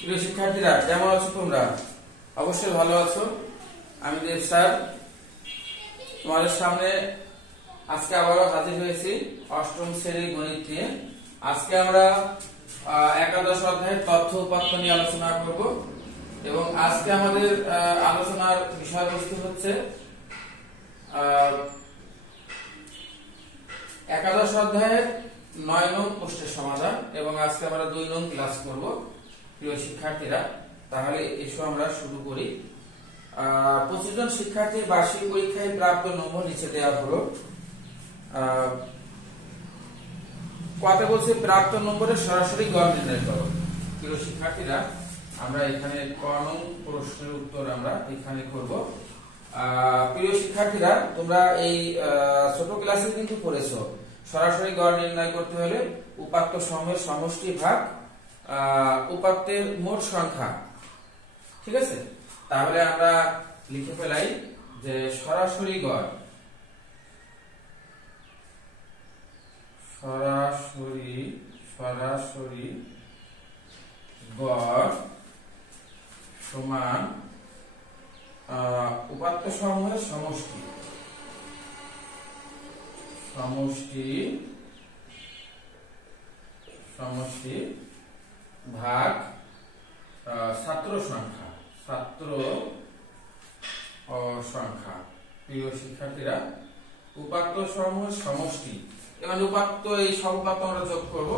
প্রিয় শিক্ষার্থীরা, কেমন আছো তোমরা? অবশ্যই ভালো আছো। আমি দেব স্যার তোমাদের সামনে আজকে আবারও হাজির হয়েছি অষ্টম শ্রেণীর গণিত নিয়ে। আজকে আমরা একাদশ অধ্যায়ের তথ্য উপাত্ত নিয়ে আলোচনা করব এবং আজকে আমাদের আলোচনার বিষয়বস্তু হচ্ছে একাদশ অধ্যায়ের 9 নং প্রশ্নের সমাধান এবং আজকে আমরা 2 নং ক্লাস করব। প্রিয় শিক্ষার্থীরা, তাহলে এসো আমরা শুরু করি। 25 জন শিক্ষার্থীর বার্ষিক পরীক্ষায় প্রাপ্ত নম্বর নিচে দেওয়া হলো। কত বলছে? প্রাপ্ত নম্বরের সরাসরি গড় নির্ণয় করো। প্রিয় শিক্ষার্থীরা, আমরা এখানে ক নং প্রশ্নের উত্তর আমরা এখানে করব। প্রিয় শিক্ষার্থীরা, তোমরা এই ছোট ক্লাসে কিন্তু পড়েছো সরাসরি গড় নির্ণয় করতে হলে উপাত্ত সমূহের সমষ্টি ভাগ উপাত্তের মোট সংখ্যা। ঠিক আছে, তাহলে আমরা লিখে ফেলাই যে সরাসরি গড় সরাসরি গড় সমান উপাত্ত সমূহের সমষ্টি ভাগ ছাত্র সংখ্যা। প্রিয় শিক্ষার্থীরা, উপাত্ত সমূহের সমষ্টি, এবার উপাত্ত এই সব উপাত্ত আমরা যোগ করব।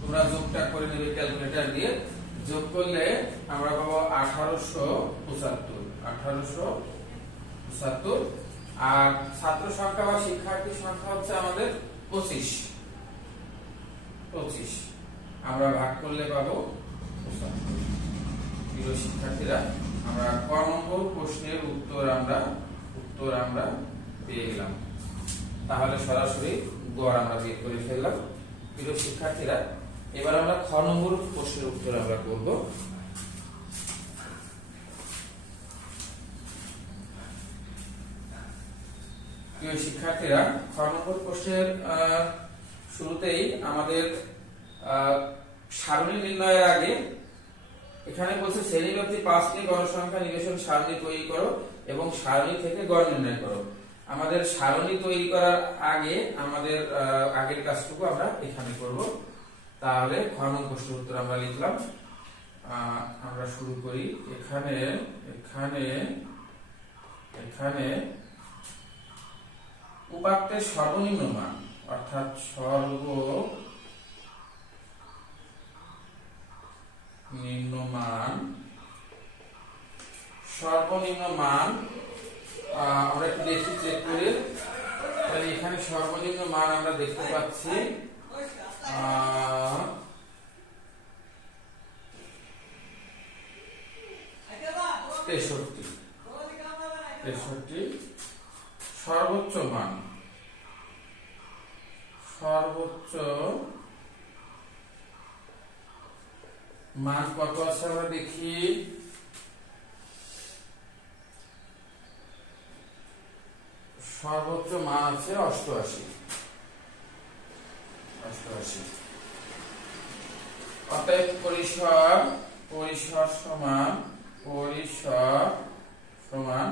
তোমরা যোগটা করে নেবে ক্যালকুলেটর দিয়ে। যোগ করলে আমরা পাবো 1875। আর ছাত্র সংখ্যা বা শিক্ষার্থী সংখ্যা হচ্ছে আমাদের 25। আমরা ভাগ করলে পাবো 75। প্রিয় শিক্ষার্থীরা, আমরা ক নম্বর প্রশ্নের উত্তর আমরা পেয়ে গেলাম। তাহলে সরাসরি গড় আমরা বের করে ফেললাম। প্রিয় শিক্ষার্থীরা, এবার আমরা খ নম্বর প্রশ্নের উত্তর আমরা করব। প্রিয় শিক্ষার্থীরা, খ নম্বর প্রশ্নের শুরুতেই আমাদের সারণী নির্ণয়ের আগে এখানে বলছে শ্রেণীব্যাপ্তি 5টি গণসংখ্যা নিবেশন সারণী তৈরি করো এবং সারণী থেকে গড় নির্ণয় করো। আমাদের সারণী তৈরি করার আগে আমাদের আগের কাজটুকু আমরা এখানে করব। তাহলে খ নম্বর প্রশ্নের উত্তর আমরা লিখলাম। আমরা শুরু করি। এখানে উপাত্তের সর্বনিম্ন মান, অর্থাৎ সর্বনিম্ন মান আমরা একটু দেখি, চেক করে। তাহলে এখানে সর্বনিম্ন মান আমরা দেখতে পাচ্ছি 63। সর্বোচ্চ মান কত আছে আমরা দেখি। সর্বোচ্চ মান আছে 88। অতএব পরিসর সমান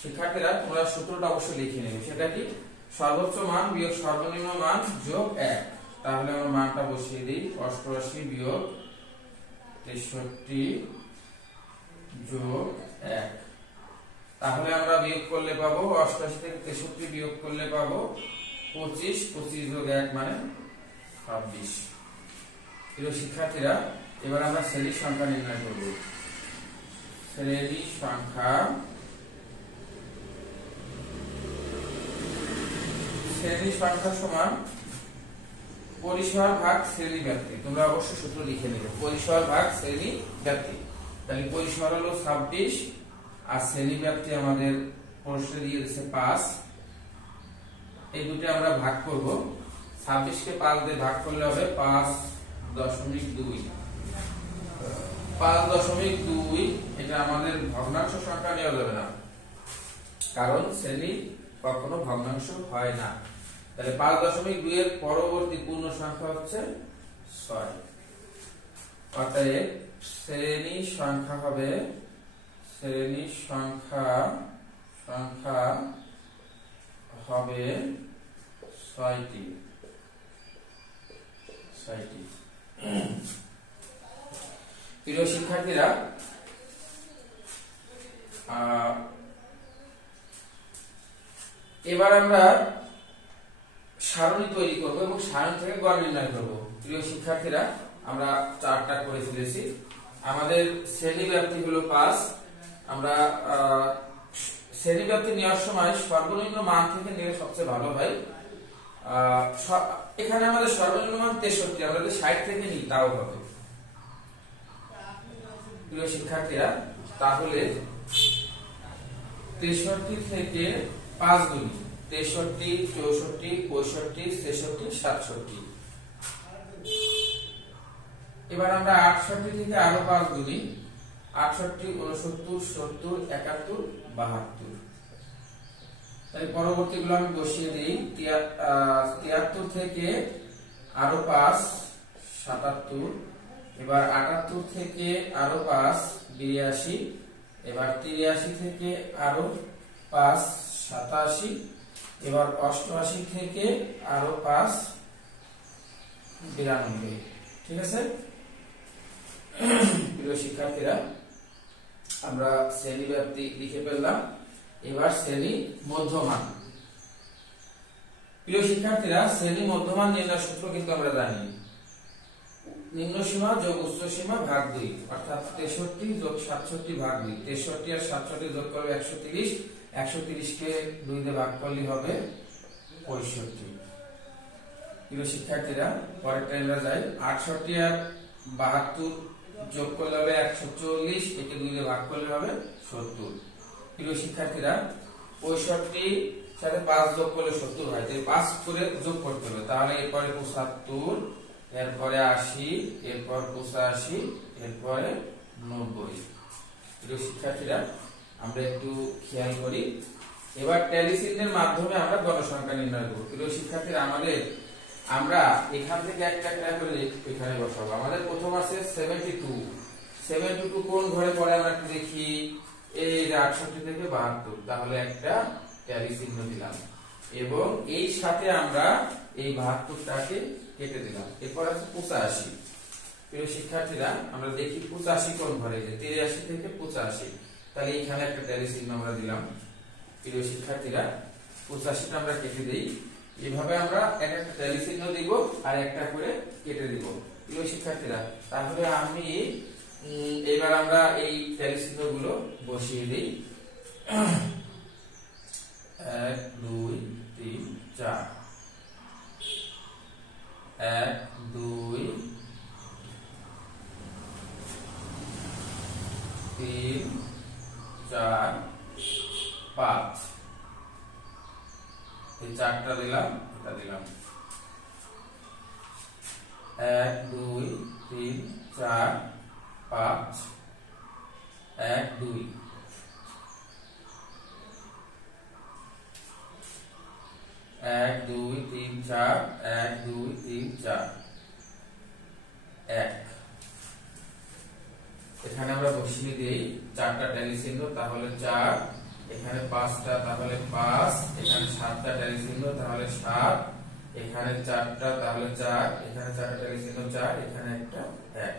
শিক্ষার্থীরা, তোমরা সূত্রটা অবশ্যই লিখে নেবে। সেটা কি? সর্বোচ্চ মান বিয়োগ সর্বনিম্ন মান যোগ 1। তাহলে আমরা মানটা বসিয়ে দিই। 88 বিয়োগ 63 যোগ 1। তাহলে আমরা বিয়োগ করলে পাবো 88 থেকে 63 বিয়োগ করলে পাবো 25। 25 যোগ 1 মানে 26। প্রিয় শিক্ষার্থীরা, এবার আমরা শ্রেণীর সংখ্যা নির্ণয় করব। শ্রেণীর সংখ্যা সমান পরিসর ভাগ শ্রেণী ব্যাপ্তি। তোমরা অবশ্যই সূত্র লিখে নেবে, পরিসর ভাগ শ্রেণী ব্যাপ্তি। তাহলে পরিসর হলো 26 আর শ্রেণী ব্যাপ্তি আমাদের প্রশ্নে দিয়ে দিয়েছে 5। এই দুটো আমরা ভাগ করব। 26 কে 5 দিয়ে ভাগ করলে হবে 5.2। 5.2 এটা আমাদের ভগ্নাংশ সংখ্যা নেওয়া যাবে না, কারণ শ্রেণী কখনো ভগ্নাংশ হয় না। তাহলে 5.2 এর পরবর্তী পূর্ণ সংখ্যা হচ্ছে 6। অতএব শ্রেণী সংখ্যা হবে, শ্রেণী সংখ্যা হবে 6টি। প্রিয় শিক্ষার্থীরা, এবার আমরা সারণী তৈরি করব এবং সারণী থেকে গড় নির্ণয় করব। প্রিয় শিক্ষার্থীরা, আমরা চারটা করে ফেলেছি। আমাদের শ্রেণী ব্যাপ্তি হলো 5। আমরা শ্রেণী ব্যাপ্তি নেওয়ার সময় সর্বনিম্ন মান থেকে নিলে সবচেয়ে ভালো হয়। এখানে আমাদের সর্বনিম্ন মান 63, আমরা যদি 60 থেকে নিই তাও হবে। প্রিয় শিক্ষার্থীরা, তাহলে 63 থেকে 5 গুণি 63, 64, 65, 66, 67। এবার আমরা 68 থেকে আরো 5 গুণি 68, 69, 70, 71, 72। তাই পরবর্তীগুলো আমি বসিয়ে দিই। 73 থেকে আরো 5 77। এবার 78 থেকে আরো 5 82। এবার 83 থেকে আরো 5 87। এবার 88 থেকে আরো 5 92। ঠিক আছে প্রিয় শিক্ষার্থীরা, আমরা শ্রেণী ব্যাপ্তি লিখে ফেললাম। এবার শ্রেণী মধ্যমান। প্রিয় শিক্ষার্থীরা, শ্রেণী মধ্যমান নির্ণয় সূত্র কিন্তু আমরা জানি, নিম্ন সীমা যোগ উচ্চ সীমা ভাগ 2, অর্থাৎ 63 যোগ 67 ভাগ 2। 63 আর 67 যোগ করলে 130, 130 কে 2 দিয়ে ভাগ করলে হবে 65। প্রিয় শিক্ষার্থীরা, পরেরটা আমরা যাই। 68 আর 72 যোগ করলে হবে 140, একে 2 দিয়ে ভাগ করলে হবে 70। প্রিয় শিক্ষার্থীরা, 65 সাথে 5 যোগ করলে 70 হয়, তাই 5 করে যোগ করতে হবে। তাহলে এরপরে 75, এরপরে 80, এরপর 85, এরপরে 90। প্রিয় শিক্ষার্থীরা, আমরা একটু খেয়াল করি। এবার ট্যালি চিহ্নের মাধ্যমে আমরা গণসংখ্যা নির্ণয় করব। প্রিয় শিক্ষার্থীরা, আমরা এখান থেকে একটা করে এখানে বসাবো। আমাদের প্রথম আছে 72। 72 কোন ঘরে পড়ে আমরা একটু দেখি। এই যে 68 থেকে 72, তাহলে একটা ট্যালি চিহ্ন দিলাম এবং এই সাথে আমরা এই 72টাকে কেটে দিলাম। এরপর আছে 85। প্রিয় শিক্ষার্থীরা, আমরা দেখি 85 কোন ঘরে, যে 83 থেকে 85, তাহলে এখানে একটা ট্যালি চিহ্ন আমরা দিলাম। প্রিয় শিক্ষার্থীরা, 85টা আমরা কেটে দেই। এইভাবে আমরা একটা ট্যালি চিহ্ন দিব আর একটা করে কেটে দিব। প্রিয় শিক্ষার্থীরা, তাহলে এবার আমরা এই ট্যালি চিহ্নগুলো বসিয়ে দিই। 1 2 3 4, 1 2 3 4 5, এই 4টা দিলাম, এটা দিলাম। 1 2 3 4 5 1 2। এক 2 3 4, 1 2 3 4 1। এখানে আমরা বসিয়ে দিই 4টা ট্যালি চিহ্ন, তাহলে 4, এখানে 5টা, তাহলে 5, এখানে 7টা ট্যালি চিহ্ন, তাহলে 7, এখানে 4টা, তাহলে 4, এখানে 4টা ট্যালি চিহ্ন 4, এখানে একটা 1।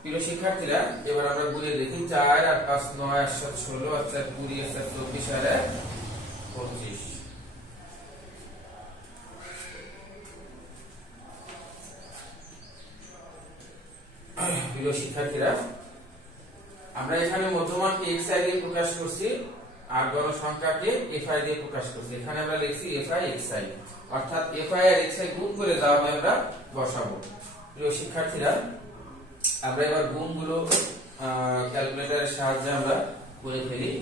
প্রিয় শিক্ষার্থীরা, এবার আমরা গুণে দেখি। 4 আর 5 9 আর 7 16 আর 4 20 আর 4 24 আর 1 25। প্রিয় শিক্ষার্থীরা, আমরা এখানে মধ্যমানকে xi দিয়ে প্রকাশ করছি আর গণসংখ্যাকে fi দিয়ে প্রকাশ করছি। এখানে আমরা লিখছি fi xi, অর্থাৎ fi আর xi গুণ করে যা হবে আমরা বসাবো। প্রিয় শিক্ষার্থীরা, আমরা এবার গুণগুলো ক্যালকুলেটরের সাহায্যে আমরা করে ফেলি।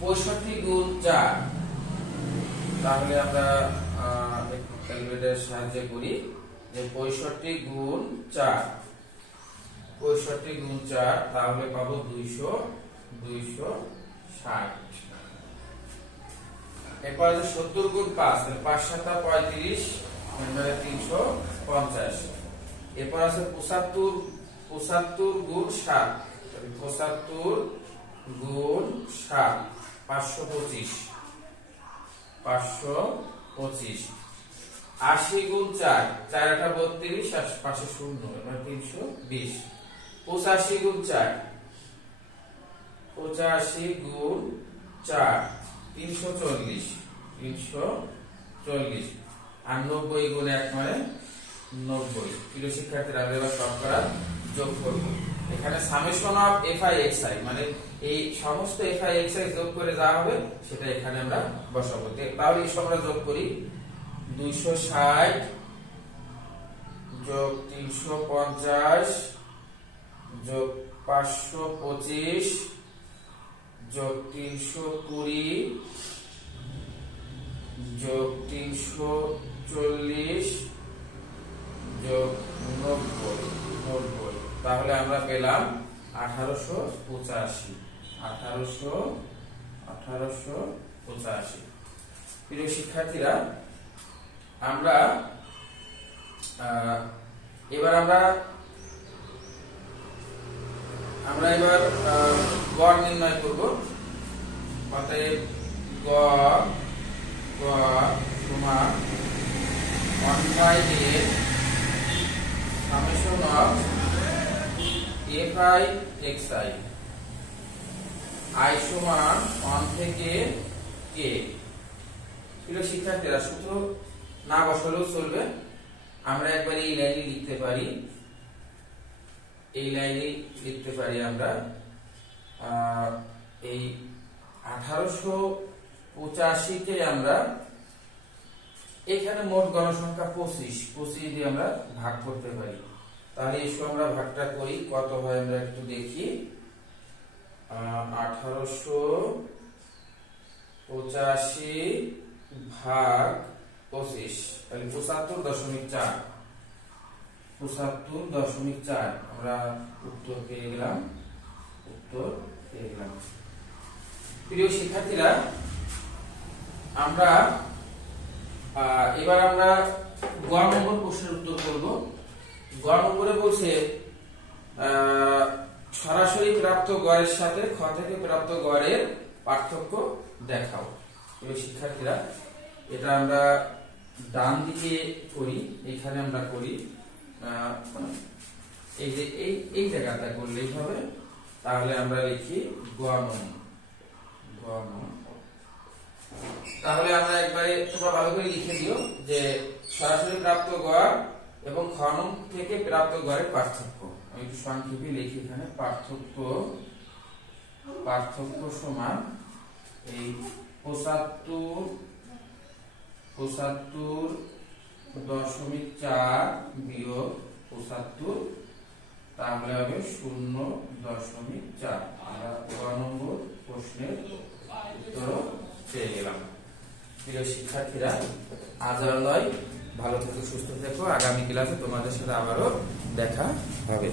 65 গুণ 4, তাহলে আমরা ক্যালকুলেটরের সাহায্যে করি যে 65 গুণ 4, 65 গুণ 4, তাহলে পাবো 260। এরপর আছে 70 গুণ 5, 5 7 35, 350। এরপর আছে 75 75 গুণ 7, 75 গুণ 7 525, 525। 80 গুণ 4, 4 8 32 আর পাশে 0 মানে 320। 85 গুণ 4, 85 গুণ 4 340, 340। আর 90 গুণ 1 মানে 90। প্রিয় শিক্ষার্থীরা, আমরা এবার শতকরা যোগ করব। এখানে সামেশন অফ fi xi মানে এই সমস্ত fi xi যোগ করে যা হবে সেটা এখানে আমরা বসাবো। তাহলে এই সব আমরা যোগ করি। 260 যোগ 350 যোগ 525 যোগ 320 যোগ 340 যোগ 90। তাহলে আমরা পেলাম 1885। 1885। প্রিয় শিক্ষার্থীরা, আমরা এবার এবার গড় নির্ণয় করব। অতএব গড় সমান 1/8 summation of fi xi, i সমান 1 থেকে k। প্রিয় শিক্ষার্থীরা, সূত্র না বসালেও চলবে, আমরা একবার এই লাইনে লিখতে পারি। আমরা এই 1885 কে আমরা এখানে মোট গণসংখ্যা 25 দিয়ে আমরা ভাগ করতে পারি। তাহলে এসো আমরা ভাগটা করি, কত হয় আমরা একটু দেখি। 1885 ভাগ 25, তাহলে 75.4। 75.4 আমরা উত্তর পেয়ে গেলাম। প্রিয় শিক্ষার্থীরা, আমরা এবার গ নম্বর প্রশ্নের উত্তর করব। গ নম্বরে বলছে সরাসরি প্রাপ্ত গড়ের সাথে খ থেকে প্রাপ্ত গড়ের পার্থক্য দেখাও। প্রিয় শিক্ষার্থীরা, এটা আমরা ডান দিকে করি, এখানে আমরা করি, এই যে এই জায়গাটা করলেই হবে। তাহলে আমরা লিখি গ নম্বর। তাহলে আমরা একবারে তোমরা ভালো করে লিখে দিও যে সরাসরি প্রাপ্ত গড় এবং খ নম্বর থেকে প্রাপ্ত গড়ের পার্থক্য। আমি একটু সংক্ষেপে লিখি এখানে। পার্থক্য সমান এই 75.4 বিয়োগ 75, তাহলে হবে 0.4। আমরা গ নম্বর প্রশ্নের উত্তর পেয়ে গেলাম। প্রিয় শিক্ষার্থীরা, আজ আর নয়, ভালো থেকো, সুস্থ থেকো। আগামী ক্লাসে তোমাদের সাথে আবারও দেখা হবে।